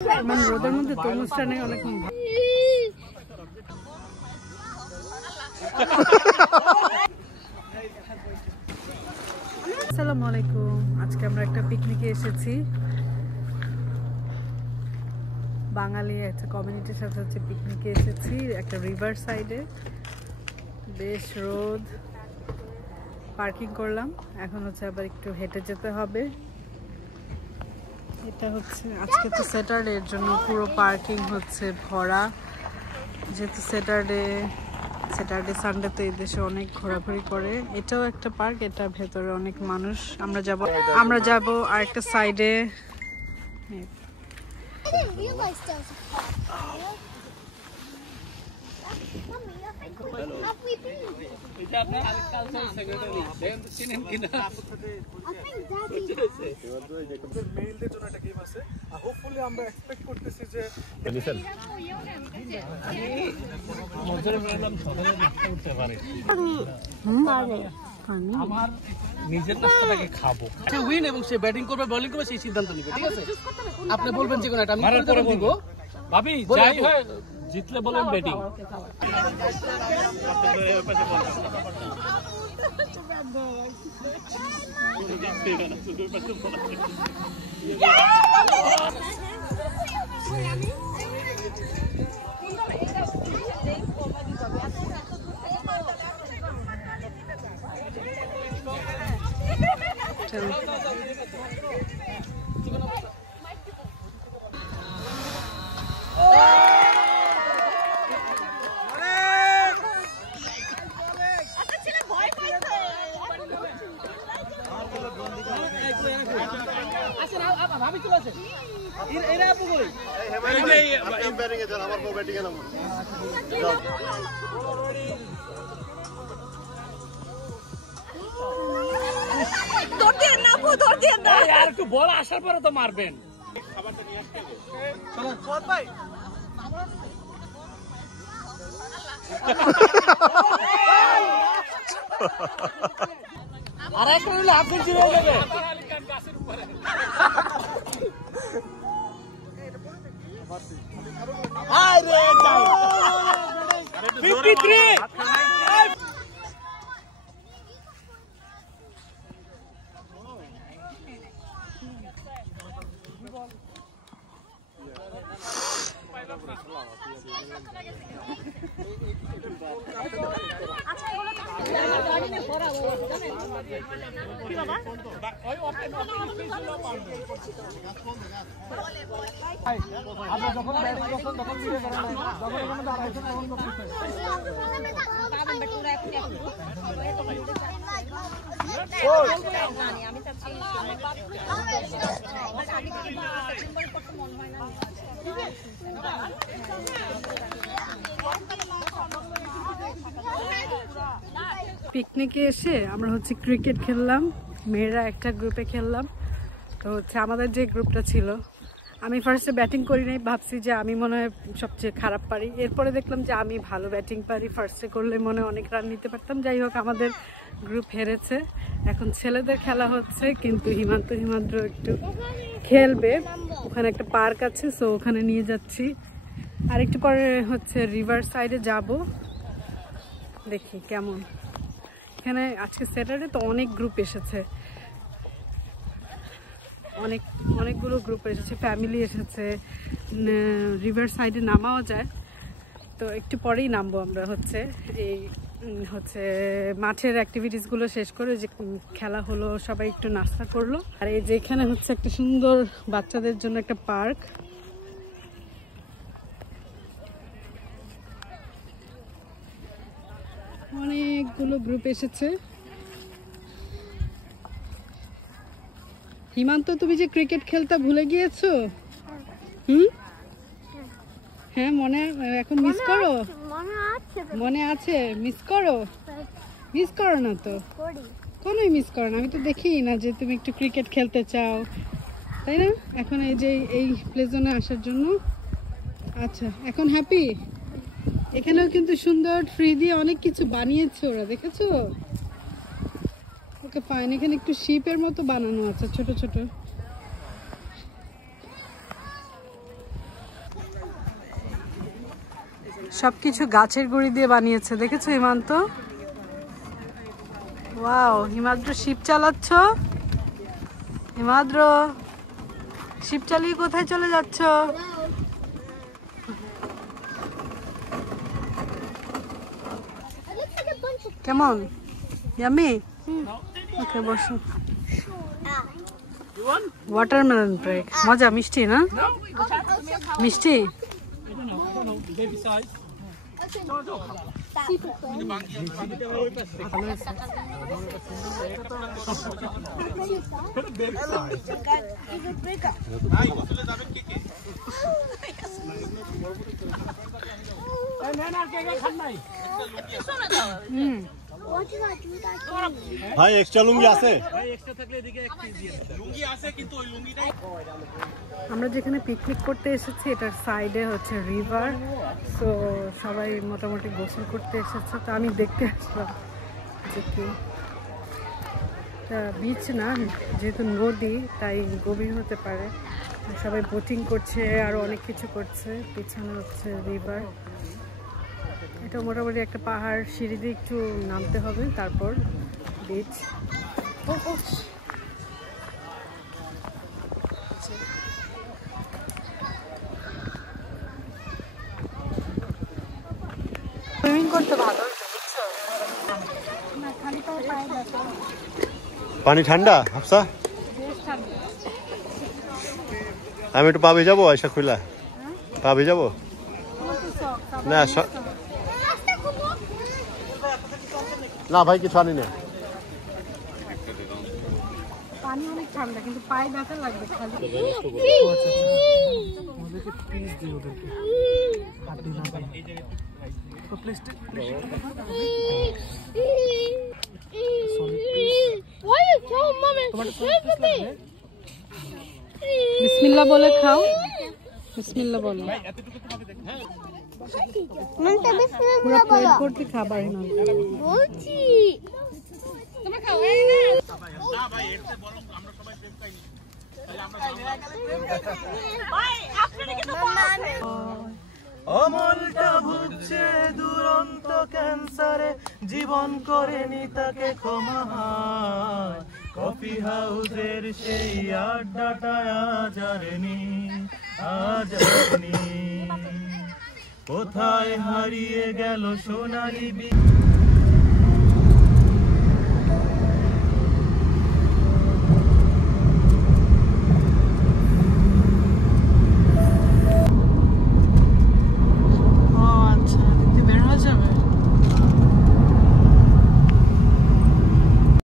মানে রোদের মধ্যে তরমুজটা নেই অনেক। আসসালামু আলাইকুম, আজকে আমরা একটা পিকনিকে এসেছি। বাঙালি একটা কমিউনিটির সাথে হচ্ছে পিকনিকে এসেছি একটা রিভার সাইডে। বেশ রোদ, পার্কিং করলাম, এখন হচ্ছে আবার একটু হেঁটে যেতে হবে। এটা হচ্ছে আজকে তো স্যাটারডে, এর জন্য পুরো পার্কিং হচ্ছে ভরা। যেহেতু স্যাটারডে সানডে তো এই দেশে অনেক ঘোরাঘুরি করে। এটাও একটা পার্ক, এটা ভেতরে অনেক মানুষ। আমরা যাব আরেকটা সাইডে। আমার নিজের নাস্তাটাকে খাবো, সে উইন এবং সে ব্যাটিং করবে বোলিং করবে সেই সিদ্ধান্ত নেবে, ঠিক আছে? আপনি বলবেন যে কোন এটা আমি করে দিব ভাবি, যাই হয় জিতলে বলেন ব্যাটিং। বল আসার পরে তো মারবেন। আর এক মিনিট হাফ ইঞ্চি হয়ে যাবে। আরে 53 পিকনিকে এসে আমরা হচ্ছে ক্রিকেট খেললাম, মেয়েরা একটা গ্রুপে খেললাম। তো হচ্ছে আমাদের যে গ্রুপটা ছিল, আমি ফার্স্টে ব্যাটিং করি নাই, ভাবছি যে আমি মনে হয় সবচেয়ে খারাপ পারি। এরপরে দেখলাম যে আমি ভালো ব্যাটিং পারি, ফার্স্টে করলে মনে অনেক রান নিতে পারতাম। যাই হোক, আমাদের গ্রুপ হেরেছে। এখন ছেলেদের খেলা হচ্ছে, কিন্তু হিমান্ত একটু খেলবে। ওখানে একটা পার্ক আছে, সো ওখানে নিয়ে যাচ্ছি। আর একটু পরে হচ্ছে রিভার সাইডে যাব, দেখি কেমন। এখানে আজকে স্যাটারডে তো অনেক গ্রুপ এসেছে, অনেকগুলো গ্রুপ এসেছে, ফ্যামিলি এসেছে। রিভার সাইডে নামাও যায়, তো একটু পরেই নামবো আমরা। হচ্ছে এই হচ্ছে মাঠের অ্যাক্টিভিটিসগুলো শেষ করে, যে খেলা হলো, সবাই একটু নাস্তা করলো। আর এই যে এখানে হচ্ছে একটা সুন্দর বাচ্চাদের জন্য একটা পার্ক। অনেকগুলো গ্রুপ এসেছে। হিমান্ত, তুমি যে ক্রিকেট খেলতে ভুলে গিয়েছো? হ্যাঁ, এখন মিস করো? মনে আছে, মিস করো? মিস করো না তো? কোনোই মিস করো না, আমি তো দেখি না যে তুমি একটু ক্রিকেট খেলতে চাও, তাই না? এখন এই যে এই প্লে জোনে আসার জন্য। আচ্ছা, এখন হ্যাপি? এখানেও কিন্তু সুন্দর ফ্রি দিয়ে অনেক কিছু বানিয়েছে ওরা, দেখেছো? Okay fine. এখানে একটু শিপের মতো বানানো আছে, ছোট ছোট। সবকিছু গাছের গুঁড়ি দিয়ে বানিয়েছে, দেখেছো হিমান্ত? ওয়াও, হিমাদ্র শিপ চালাচ্ছ? হিমাদ্র শিপ চালিয়ে কোথায় চলে যাচ্ছ? কেমন? ইয়াম্মি? ওকে, বসো। ওয়াটারমেলন ব্রেক, মজা, মিষ্টি না? মিষ্টি? ভাই এক্সট্রা লুঙ্গি আছে? আমরা যেখানে পিকনিক করতে এসেছি এটার সাইডে হচ্ছে রিভার, সো সবাই মোটামুটি গোসল করতে এসেছে। তো আমি দেখতে আসলাম যে কি বিচ না, যেহেতু নদী তাই গভীর হতে পারে। সবাই বোটিং করছে, আরও অনেক কিছু করছে। পিছনে হচ্ছে রিভার। এটা মোটামুটি একটা পাহাড়, সিঁড়ি দিয়ে একটু নামতে হবে, তারপর বিচ। সুইমিং করতে ভালো, পানি ঠান্ডা হাফসা? আমি একটু পা ভিজাবো, আয়সা খুলা পা ভিজাবো না? না ভাই কিছু আনি না। পানি অনেক ঠান্ডা, কিন্তু পায়ে ব্যথা লাগবে খালি। বিসমিল্লাহ বলে খাও, বিসমিল্লাহ বলো। পুরো প্লেট ভর্তি খাবার বলছি। অমলটা ভুগছে দুরন্ত ক্যান্সারে, জীবন করেনি তাকে ক্ষমা। কফি হাউসের সেই আড্ডাটা আজ আর নেই। কোথায় হারিয়ে গেল সোনালি